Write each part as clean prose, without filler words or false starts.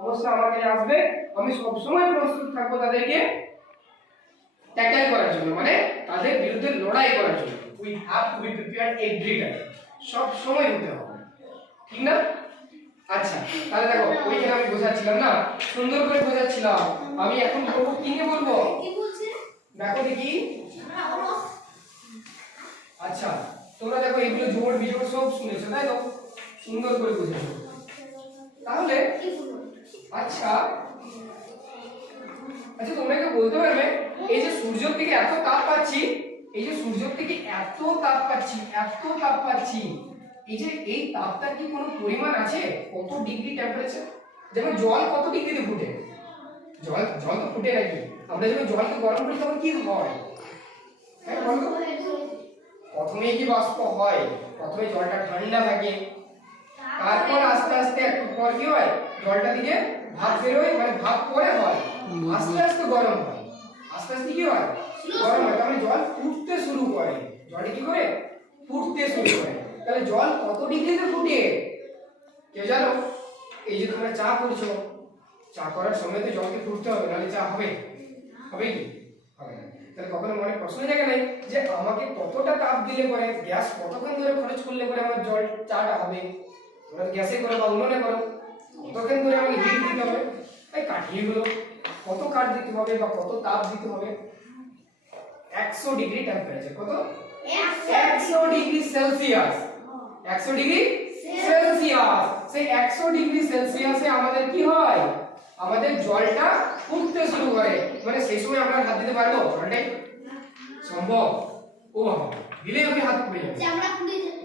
সমস্যা আমার কাছে আসবে, আমি সবসময় প্রস্তুত থাকবো তাদেরকে ট্যাকেল করার জন্য, মানে তাদের বিরুদ্ধে লড়াই করার জন্য। We have to be prepared every time, সব সময় হতে হবে, ঠিক না? আচ্ছা, তাহলে দেখো ওইখানে আমি বোঝাচ্ছিলাম না, সুন্দর করে বোঝাচ্ছিলাম। আমি এখন বলবো, কি নিয়ে বলবো দেখো দেখি। আচ্ছা, তোমরা দেখো এগুলো জোড় বিজোড় সব শুনেছো, তাই তো? সুন্দর করে বুঝেছো। তাহলে আচ্ছা আচ্ছা তোমরা কি বলতে পারবে, এই যে সূর্যের থেকে এত তাপ পাচ্ছি, এই যে সূর্যের থেকে এত তাপ পাচ্ছি, এত তাপ পাচ্ছি, এই যে এই তাপটা কি কোনো পরিমাণ আছে? কত ডিগ্রি টেম্পারেচার? যেমন জল কত ডিগ্রিতে ফুটে? জল জল তো ফুটে নাকি? আমরা যখন জলকে গরম করি তখন কি হয়? হ্যাঁ বলো। প্রথমে কি বাষ্প হয়? প্রথমে জলটা ঠান্ডা থাকে, তারপর আস্তে আস্তে একটু পর কি হয়, জলটা দিকে ভাপ বেরোয়, মানে ভাপ পরে হয়, আস্তে আস্তে গরম হয়, আস্তে আস্তে কি হয়, গরম হয়, তাহলে জল ফুটতে শুরু করে। জলটা কি করে? ফুটতে শুরু করে। তাহলে জল কত ডিগ্রিতে ফুটে কেউ জানো? এই যে তোমরা চা করছো, চা করার সময় তো জলকে ফুটতে হবে, নাহলে চা হবে? হবে কি? হবে না। তাহলে কখনো মনে প্রশ্ন জায়গা নেই যে আমাকে কতটা তাপ দিলে পরে, গ্যাস কতক্ষণ ধরে খরচ করলে পরে আমার জল চাটা হবে? তোমরা গ্যাসে করো বা উনুনে করো, কতক্ষণ ধরে আমাকে হিট দিতে হবে? এই কাঠিয়ে গুলো কত কাঠ দিতে হবে বা কত তাপ দিতে হবে? 100 ডিগ্রি টেম্পারেচার। কত? 100 ডিগ্রি সেলসিয়াস। 100 degree Celsius. সেই 100 ডিগ্রি সেলসিয়াসে আমাদের কি হয়? আমাদের জলটা ফুটতে শুরু করে। মানে সেই সময় আমরা হাত দিতে পারবো জলটাই? সম্ভব? ও বাবা, দিলে আমি হাত পুড়ে যাবে,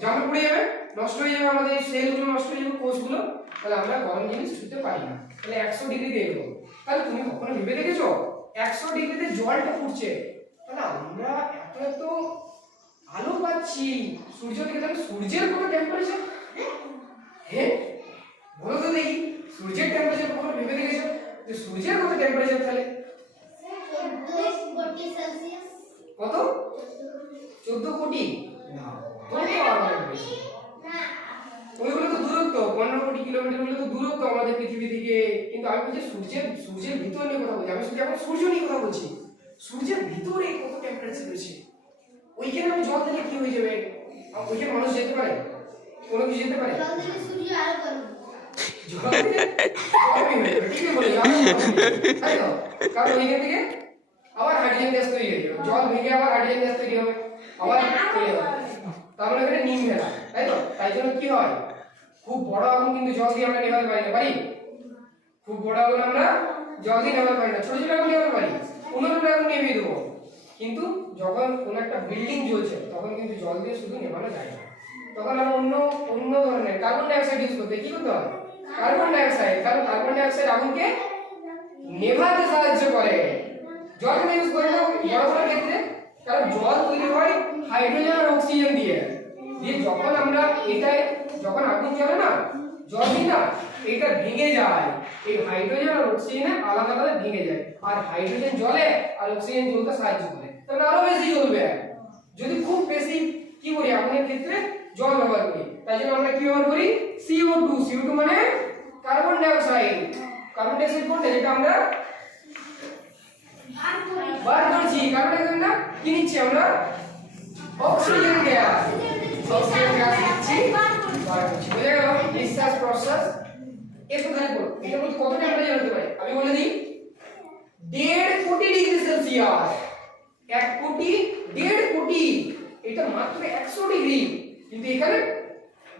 জামা পুড়ে যাবে, নষ্ট হয়ে যাবে, আমাদের সেলগুলো নষ্ট হয়ে যাবে, কোষগুলো। তাহলে আমরা গরম জিনিস ছুঁতে পারি না। তাহলে 100 ডিগ্রি দিয়ে দেবো। তাহলে তুমি কখনো ভেবে দেখেছো 100 ডিগ্রিতে জলটা ফুটছে? তাহলে আমরা এত এত আলো পাচ্ছি সূর্য থেকে, তাহলে সূর্যের কত টেম্পারেচার? হ্যাঁ বলো তো দেখি, সূর্যের টেম্পারেচার কখনো ভেবে দেখেছো যে সূর্যের কত টেম্পারেচার? তাহলে কত? 14 কোটি? না, ওইগুলো তো দূরত্ব, 15 কোটি কিলোমিটার হলে তো দূরত্ব আমাদের পৃথিবী থেকে। কিন্তু আমি বলছি সূর্যের ভিতর নিয়ে কথা বলছি, আমি শুধু এখন সূর্য নিয়ে কথা বলছি। সূর্যের ভিতরে কত টেম্পারেচার রয়েছে? ওইখানে আমি জল দিলে কি হয়ে যাবে? ওইখানে মানুষ যেতে পারে? কোনো কিছু যেতে পারে? কারণ ওইখান থেকে আবার হাইড্রোজেন গ্যাস তৈরি হয়ে যাবে, জল ভেঙে আবার হাইড্রোজেন গ্যাস তৈরি হবে, আবার তৈরি হবে, তারপরে এখানে নিম ফেলা, তাই তো? তাই জন্য কি হয়, খুব বড় আগুন কিন্তু জল দিয়ে আমরা নেভাতে পারি না, পারি? খুব বড় আগুন আমরা জল দিয়ে নেভাতে পারি না, ছোট ছোট আগুন নেভাতে পারি, উনুনের আগুন নিভিয়ে দেবো। কিন্তু যখন কোনো একটা বিল্ডিং জ্বলছে তখন কিন্তু জল দিয়ে শুধু নেভানো যায় না, তখন আমরা অন্য অন্য ধরনের কার্বন ডাই অক্সাইড ইউজ করতে। কি করতে হয়? Carbon die oxide. কারণ কার্বন ডাই অক্সাইড আগুনকে নেভাতে সাহায্য করে। জল কেন ইউজ করে না বড় বড় ক্ষেত্রে? কারণ জল তৈরি হয় হাইড্রোজেন আর অক্সিজেন দিয়ে। যখন আমরা এটাই, যখন আগুন জ্বলে না, জল দিই না, এটা ভেঙে যায়, এই হাইড্রোজেন আর অক্সিজেনে আলাদা আলাদা ভেঙে যায়, আর হাইড্রোজেন জ্বলে আর অক্সিজেন জ্বলতে সাহায্য করে, তাহলে আরো বেশি জ্বলবে। যদি খুব বেশি কি করি আগুনের ক্ষেত্রে, জল ব্যবহার করি, তাই জন্য আমরা কি ব্যবহার করি? CO2। CO2 মানে carbon die oxide. Carbon die oxide কোনটা, যেটা আমরা বার করছি, কার্বন ডাই অক্সাইড না কি নিচ্ছি আমরা? Oxygen gas. অক্সিজেন গ্যাস নিচ্ছি, বার করছি। বুঝে গেল? নিঃশ্বাস প্রশ্বাস। একটু ধ্যান করো, এটা বলতে কত টেম্পারেচার হতে পারে আমি বলে দিই। 1.5 কোটি ডিগ্রি সেলসিয়াস। 1 কোটি, 1.5 কোটি, এটা মাত্র 100 ডিগ্রি, কিন্তু এখানে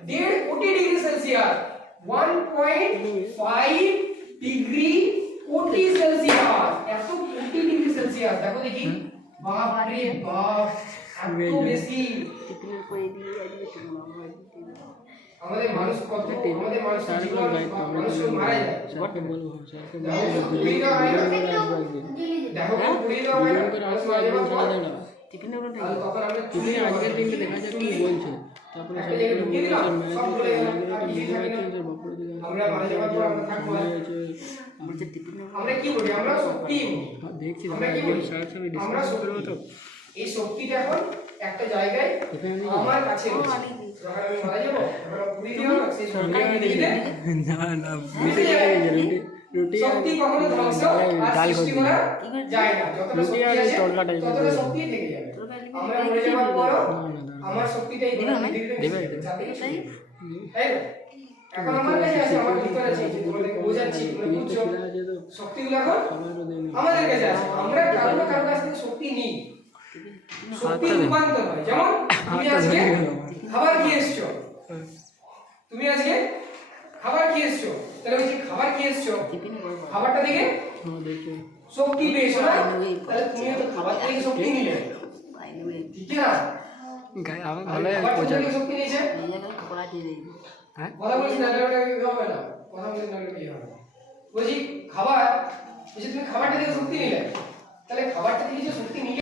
1.5 কোটি ডিগ্রি সেলসিয়াস, 1.5 ডিগ্রি কোটি সেলসিয়াস, এত কোটি ডিগ্রি সেলসিয়াস। দেখো দেখি, বাপ রে বাপ, এত বেশি। আমাদের মানুষ কত, আমাদের মানুষ জীবন, মানুষ মারা যায়, দেখো পুড়িয়ে দেওয়া হয় না, মানুষ মারা যাওয়ার পর তখন আমরা চুলি আজকের দিনকে দেখা যায় কি বলছে, তারপরে সব বলে আমরা মারা যাওয়ার পর আমরা থাকবো, আমরা কি করি? আমরা শক্তি দেখছি, আমরা কি করি? আমরা শক্তি, এই শক্তিটা এখন একটা জায়গায় আমার কাছে রয়েছে, যখন আমি মারা যাবো তখন পুড়িয়ে দেওয়া সেই শক্তিটা দিয়ে দে, না না বুঝে যাবে, রুটি শক্তি কখনো ধ্বংস আর ডাল সৃষ্টি করবি। করা যায় না। যতটা রুটি শক্তি আর আছে তড়কা টাইপের ততটা দেবে। শক্তি থেকে যাবে। আমরা মরে যাওয়ার পর আমার শক্তিটাই দেবে আমায়? দেবে। তাই না? এখন আমার কাছে আছে, আমার ভিতরে আছে, যে তোমাদেরকে বোঝাচ্ছি, তোমরা বুঝছো। শক্তিগুলো এখন আমাদের কাছে আছে। আমরা কারো না কারো কাছ থেকে শক্তি নিই, শক্তি রূপান্তর হয়। যেমন তুমি আজকে খাবার খেয়ে এসছো, তুমি আজকে খাবার খেয়ে এসছো, তাহলে ওই যে খাবার খেয়ে এসছো, খাবারটা থেকে শক্তি পেয়েছো না, তাহলে তুমি তো খাবার থেকে শক্তি নিলে, ঠিক না? ভালো খাবার থেকে শক্তি নিয়েছে। হ্যাঁ কথা বলছি না, এটা হবে না, কথা বলছি না, কি হবে? বলছি খাবার, এই যে তুমি খাবারটা থেকে শক্তি নিলে, তাহলে খাবারটা থেকে যে শক্তি নিলে